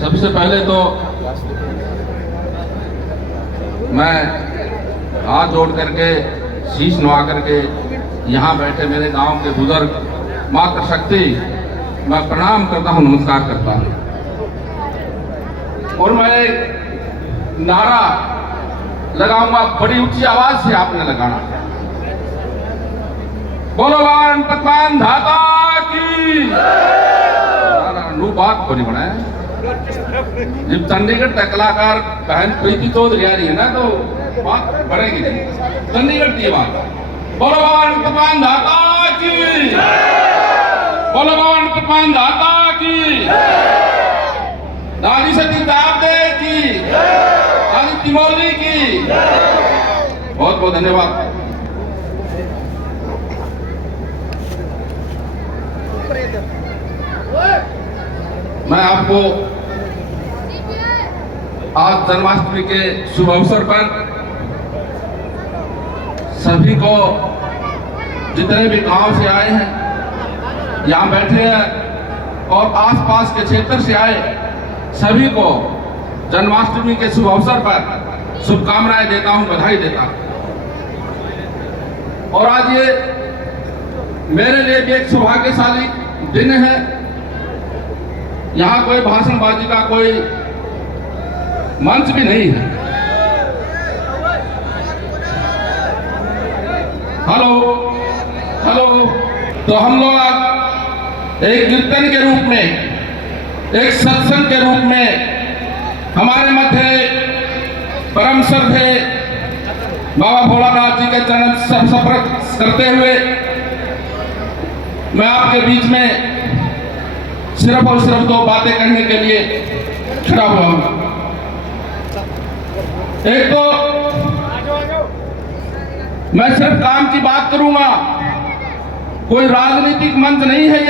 सबसे पहले तो मैं हाथ जोड़ करके शीश नवा करके यहाँ बैठे मेरे गांव के बुजुर्ग मातृशक्ति मैं प्रणाम करता हूँ, नमस्कार करता हूँ। और मैं एक नारा लगाऊंगा, बड़ी ऊंची आवाज से आपने लगाना। बोलो वाण पकवान धाता की बात बड़ी बना है। जब चंडीगढ़ तक कलाकार बहन प्रीति चौधरी आ रही है ना, तो बात बढ़ेगी नहीं। चंडीगढ़ की बात। बोलो वाण पकवान धाता की, बोलो वाण पकवान धाता की, दादी सती दाबदे की, दादी तिमोली की। बहुत बहुत धन्यवाद। मैं आपको आज जन्माष्टमी के शुभ अवसर पर सभी को, जितने भी गांव से आए हैं, यहाँ बैठे हैं और आसपास के क्षेत्र से आए सभी को जन्माष्टमी के शुभ अवसर पर शुभकामनाएं देता हूं, बधाई देता हूं। और आज ये मेरे लिए भी एक सौभाग्यशाली दिन है। यहाँ कोई भाषणबाजी का कोई मंच भी नहीं है। Hello hello. तो हम लोग आज एक कीर्तन के रूप में, एक सत्संग के रूप में हमारे मध्य परम श्रद्धेय बाबा भोलानाथ जी के चरण स्पर्श करते हुए मैं आपके बीच में सिर्फ और सिर्फ दो बातें कहने के लिए खड़ा हुआ हूं। एक तो मैं सिर्फ काम की बात करूंगा, कोई राजनीतिक मंच नहीं है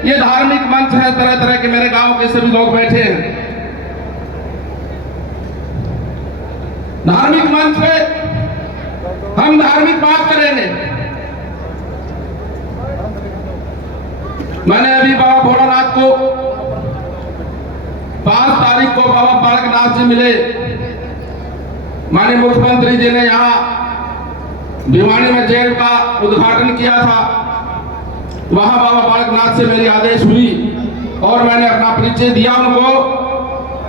ये धार्मिक मंच है। तरह तरह के मेरे गांव के सभी लोग बैठे हैं। धार्मिक मंच पे हम धार्मिक बात करेंगे। मैंने अभी बाबा भोलानाथ को 5 तारीख को बाबा बालकनाथ जी मिले। माननीय मुख्यमंत्री जी ने यहाँ भिवानी में जेल का उद्घाटन किया था। वहां बाबा बालकनाथ से मेरी आदेश हुई और मैंने अपना परिचय दिया उनको।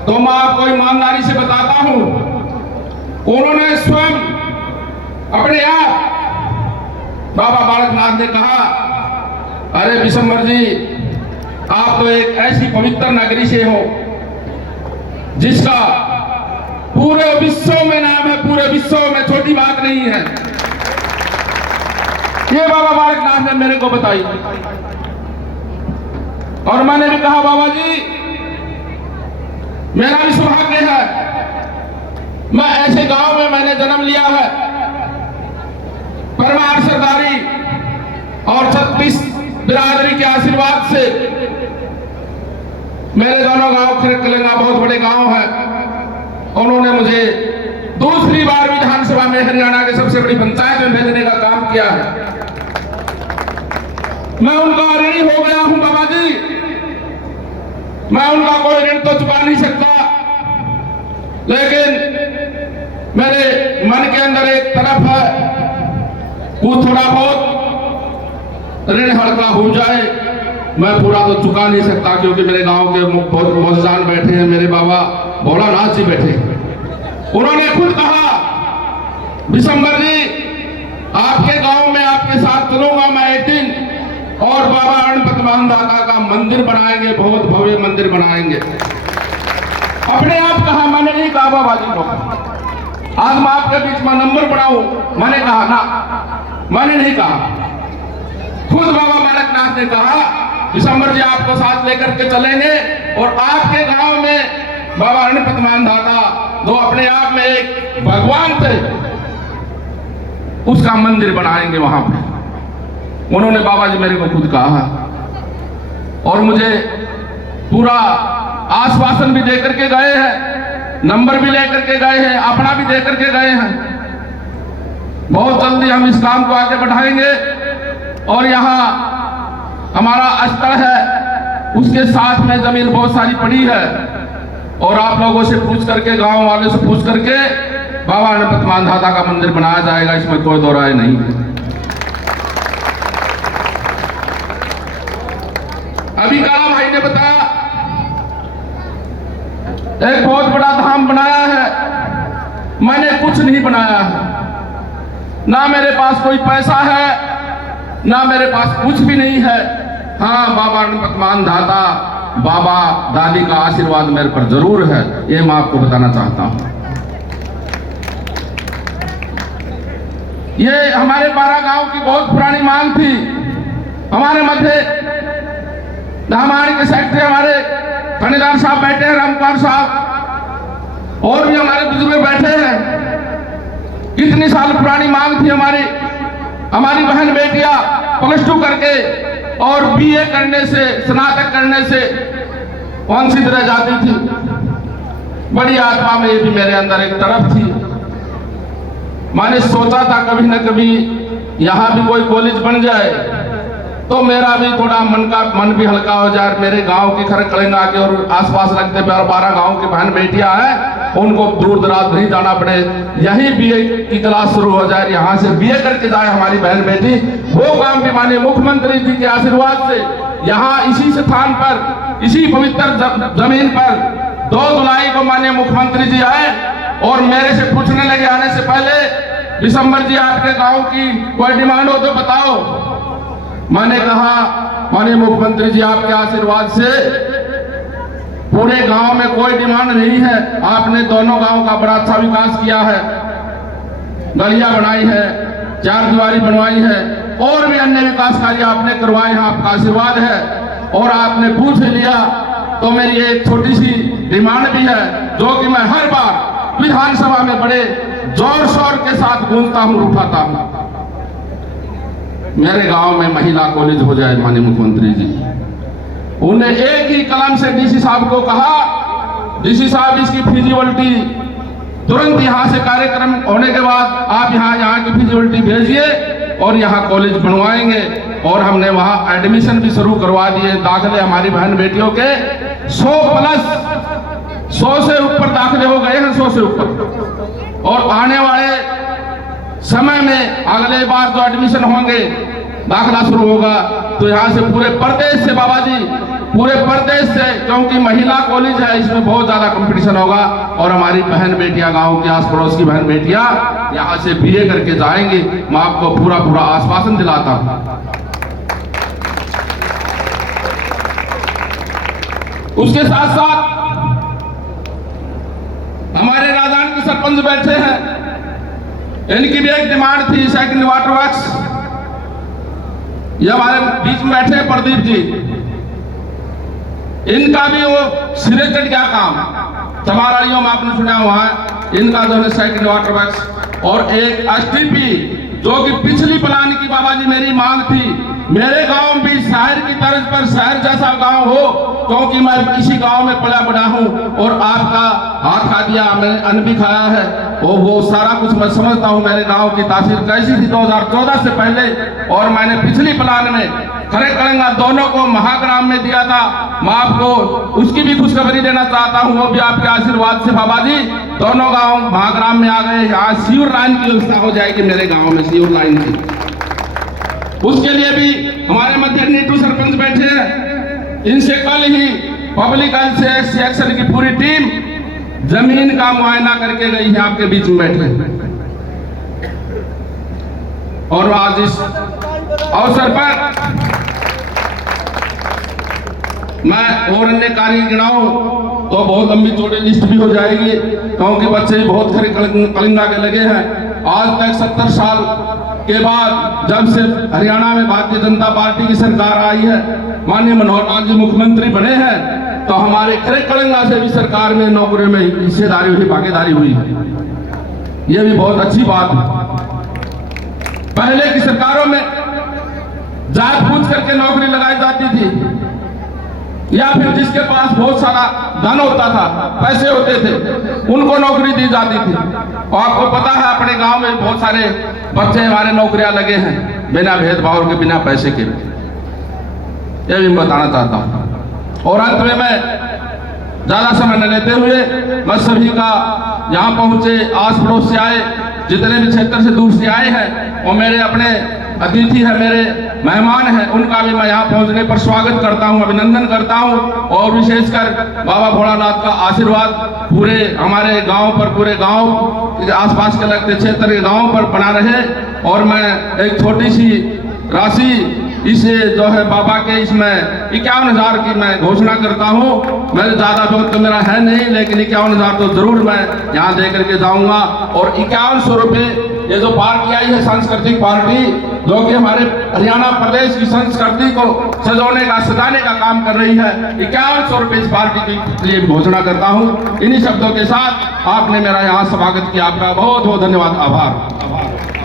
तो मैं आपको ईमानदारी से बताता हूं, उन्होंने स्वयं अपने आप बाबा बालकनाथ ने कहा, अरे विशंबर जी, आप तो एक ऐसी पवित्र नगरी से हो जिसका पूरे विश्व में नाम है, पूरे विश्व में छोटी बात नहीं है। ये बाबा बालकनाथ ने मेरे को बताई। और मैंने भी कहा, बाबा जी, मेरा भी सौभाग्य है, मैं ऐसे गांव में मैंने जन्म लिया है। परमार सरदारी और 36 बिरादरी के आशीर्वाद से मेरे दोनों गांव खिरकलेंगा बहुत बड़े गांव है। उन्होंने मुझे दूसरी बार विधानसभा में हरियाणा के सबसे बड़ी पंचायत में भेजने का काम किया है। मैं उनका ऋणी हो गया हूं बाबा जी। मैं उनका कोई ऋण तो चुका नहीं सकता, लेकिन मेरे मन के अंदर एक तरफ है, वो थोड़ा बहुत ऋण हल्का हो जाए। मैं पूरा तो चुका नहीं सकता, क्योंकि मेरे गांव के बहुत मौजूदान बैठे हैं, मेरे बाबा भोलानाथ जी बैठे। उन्होंने खुद कहा, विशंबर जी, आपके गांव में आपके साथ चलूंगा मैं एक दिन, और बाबा अणपतमान दाता का मंदिर बनाएंगे, बहुत भव्य मंदिर बनाएंगे। अपने आप कहा, मैंने नहीं कहा बाबा जी को आज मैं आपके बीच में नंबर बनाऊं, मैंने कहा ना, मैंने नहीं कहा। खुद बाबा बालकनाथ ने कहा, विशंबर जी आपको साथ लेकर के चलेंगे और आपके गांव में बाबा अणपतमान दाता, जो अपने आप में एक भगवान थे, उसका मंदिर बनाएंगे वहां पे। उन्होंने बाबा जी मेरे को खुद कहा और मुझे पूरा आश्वासन भी देकर के गए हैं, नंबर भी लेकर के गए हैं, अपना भी देकर के गए हैं। बहुत जल्दी हम इस काम को आगे बढ़ाएंगे। और यहाँ हमारा स्थल है उसके साथ में जमीन बहुत सारी पड़ी है। और आप लोगों से पूछ करके, गांव वाले से पूछ करके बाबा अनपतमान दाता का मंदिर बनाया जाएगा, इसमें कोई दो राय नहीं है। अभी काला भाई ने बताया एक बहुत बड़ा धाम बनाया है, मैंने कुछ नहीं बनाया है, ना मेरे पास कोई पैसा है, ना मेरे पास कुछ भी नहीं है। हाँ, बाबा अनपतमान दाता, बाबा दादी का आशीर्वाद मेरे पर जरूर है, ये मैं आपको बताना चाहता हूं। ये हमारे 12 गांव की बहुत पुरानी मांग थी। हमारे मध्य हमारे के सेक्रेटरी हमारे थानेदार साहब बैठे हैं, रामकुमार साहब, और भी हमारे बुजुर्ग बैठे हैं। कितनी साल पुरानी मांग थी हमारी बहन बेटियां +2 करके और BA करने से, स्नातक करने से वंचित रह जाती थी। बड़ी आत्मा में ये भी मेरे अंदर एक तरफ थी। मैंने सोचा था कभी न कभी यहाँ भी कोई कॉलेज बन जाए तो मेरा भी थोड़ा मन भी हल्का हो जाए। मेरे गांव की खरकड़ेंगा के और आसपास लगते 12 गांव की बहन बेटियां हैं, उनको दूर दराज नहीं जाना पड़े, यही BA की क्लास शुरू हो जाए, यहाँ से BA करके जाए हमारी बहन बेटी। वो काम भी माननीय मुख्यमंत्री जी के आशीर्वाद से यहाँ इसी स्थान पर, इसी पवित्र जमीन पर 2 जुलाई को माननीय मुख्यमंत्री जी आए और मेरे से पूछने लगे आने से पहले, दिसंबर जी आपके गांव की कोई डिमांड हो तो बताओ। मैंने कहा माननीय मुख्यमंत्री जी आपके आशीर्वाद से पूरे गांव में कोई डिमांड नहीं है, आपने दोनों गांव का बड़ा अच्छा विकास किया है, गलियां बनाई है, 4 दीवारी बनवाई है और भी अन्य विकास कार्य आपने करवाए हैं, आपका आशीर्वाद है। और आपने पूछ लिया तो मेरी एक छोटी सी डिमांड भी है जो कि मैं हर बार विधानसभा में बड़े जोर शोर के साथ गूंजता हूं, उठाता हूं। मेरे गांव में महिला कॉलेज हो जाए माननीय मुख्यमंत्री जी। उन्हें एक ही कलम से DC साहब को कहा, DC साहब इसकी फिजिबिलिटी तुरंत यहां से कार्यक्रम होने के बाद आप यहाँ की फिजिबिलिटी भेजिए और यहाँ कॉलेज बनवाएंगे। और हमने वहां एडमिशन भी शुरू करवा दिए। दाखिले हमारी बहन बेटियों के 100 से ऊपर दाखिले हो गए हैं, 100 से ऊपर। और आने वाले समय में अगले बार जो एडमिशन होंगे, दाखिला शुरू होगा तो यहाँ से पूरे प्रदेश से, बाबा जी पूरे प्रदेश से, क्योंकि महिला कॉलेज है, इसमें बहुत ज्यादा कंपटीशन होगा। और हमारी बहन बेटियां, गांव के आस पड़ोस की बहन बेटियां यहाँ से BA करके जाएंगे, मैं आपको पूरा आश्वासन दिलाता हूं। उसके साथ साथ हमारे राजधानी के सरपंच बैठे हैं, इनकी भी एक डिमांड थी, सेकंड वाटर वर्क्स। ये हमारे बीच में बैठे हैं प्रदीप जी, इनका भी वो सिरे चढ़ गया काम। चमाराड़ियों में आपने सुना वहां इनका जो है सेकंड वाटर वर्क्स और एक STP, जो कि पिछली प्लान की बाबा जी मेरी मांग थी। मेरे गांव भी शहर की तर्ज पर शहर जैसा गांव हो, क्योंकि मैं इसी गांव में पला बड़ा हूं और आपका हाथ खा दिया, मैंने अन्न भी खाया है, वो सारा कुछ मैं समझता हूं। मेरे गांव की तासीर कैसी थी 2014 से पहले, और मैंने पिछली प्लान में खरे करेंगा दोनों को महाग्राम में दिया था। मैं आपको उसकी भी खुशखबरी देना चाहता हूं, वो भी आपके आशीर्वाद से बाबा जी दोनों गांव महाग्राम में आ गए। यहाँ सीवर लाइन की व्यवस्था हो जाएगी मेरे गांव में, सीवर लाइन की। उसके लिए भी हमारे मध्य नीटू सरपंच बैठे हैं, इनसे कल ही पब्लिक हेल्थ एक्शन की पूरी टीम जमीन का मुआयना करके गई है, आपके बीच में बैठे। और आज इस अवसर पर मैं और अन्य कार्य गिनाऊं तो बहुत लंबी चौड़ी लिस्ट भी हो जाएगी, क्योंकि बच्चे बहुत खरे कलिंगा के लगे हैं। आज तक 70 साल के बाद जब से हरियाणा में भारतीय जनता पार्टी की सरकार आई है, माननीय मनोहर लाल जी मुख्यमंत्री बने हैं, तो हमारे खरे कलिंगा से भी सरकार में नौकरी में हिस्सेदारी हुई, भागीदारी हुई। यह भी बहुत अच्छी बात है। पहले की सरकारों में जात पूछ करके नौकरी लगाई जाती थी, या फिर जिसके पास बहुत सारा धन होता था, पैसे होते थे, उनको नौकरी दी जाती थी। और आपको पता है अपने गांव में बहुत सारे बच्चे हमारे नौकरियां लगे हैं बिना भेदभाव के, बिना पैसे के। ये भी बताना चाहता हूं। और अंत में मैं ज्यादा समय न लेते हुए मैं सभी का यहाँ पहुंचे, आस पड़ोस से आए, जितने भी क्षेत्र से दूर से आए हैं और मेरे अपने अतिथि हैं, मेरे मेहमान हैं, उनका भी मैं यहाँ पहुंचने पर स्वागत करता हूँ, अभिनंदन करता हूँ। और विशेषकर बाबा भोलानाथ का आशीर्वाद पूरे हमारे गांव पर, पूरे गांव आसपास के लगते क्षेत्र के गांव पर बना रहे। और मैं एक छोटी सी राशि इसे जो है बाबा के इसमें 51,000 की मैं घोषणा करता हूँ। मेरे ज़्यादा बहुत तो मेरा है नहीं, लेकिन 51,000 तो जरूर मैं यहाँ दे करके जाऊँगा। और 5100 रुपये ये जो पार्टी आई है, सांस्कृतिक पार्टी, जो कि हमारे हरियाणा प्रदेश की संस्कृति को सजाने का, सजाने का काम कर रही है, 5100 रुपये इस पार्टी के लिए घोषणा करता हूँ। इन्हीं शब्दों के साथ आपने मेरा यहाँ स्वागत किया, आपका बहुत बहुत धन्यवाद, आभार।